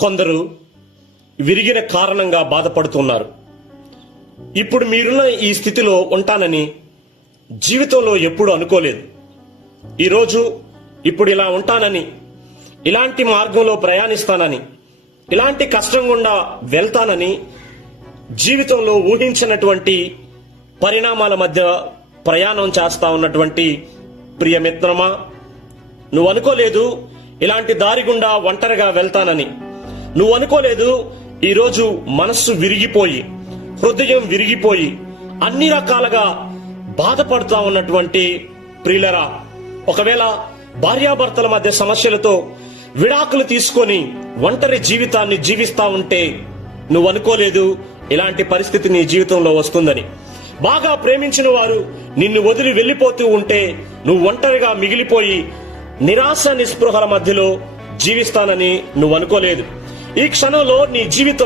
కొందరు విరిగిన కారణంగా బాధపడుతున్నారు. ఇప్పుడు మీరున్న ఈ స్థితిలో ఉంటానని జీవితంలో ఎప్పుడు అనుకోలేదు. ఈరోజు ఇప్పుడు ఇలా ఉంటానని, ఇలాంటి మార్గంలో ప్రయాణిస్తానని, ఇలాంటి కష్టం గుండా వెళ్తానని జీవితంలో ఊహించినటువంటి పరిణామాల మధ్య ప్రయాణం చేస్తా ఉన్నటువంటి ప్రియమిత్రమా, నువ్వు అనుకోలేదు ఇలాంటి దారి గుండా ఒంటరిగా వెళ్తానని. నువ్వు అనుకోలేదు ఈరోజు మనస్సు విరిగిపోయి, హృదయం విరిగిపోయి అన్ని రకాలుగా బాధపడుతూ ఉన్నటువంటి ప్రియులరా, ఒకవేళ భార్యాభర్తల మధ్య సమస్యలతో విడాకులు తీసుకొని ఒంటరి జీవితాన్ని జీవిస్తా ఉంటే నువ్వు అనుకోలేదు ఇలాంటి పరిస్థితి నీ జీవితంలో వస్తుందని. బాగా ప్రేమించిన వారు నిన్ను వదిలి వెళ్లిపోతూ ఉంటే నువ్వు ఒంటరిగా మిగిలిపోయి నిరాశ నిస్పృహల మధ్యలో జీవిస్తానని నువ్వు అనుకోలేదు. ఈ క్షణంలో నీ జీవితం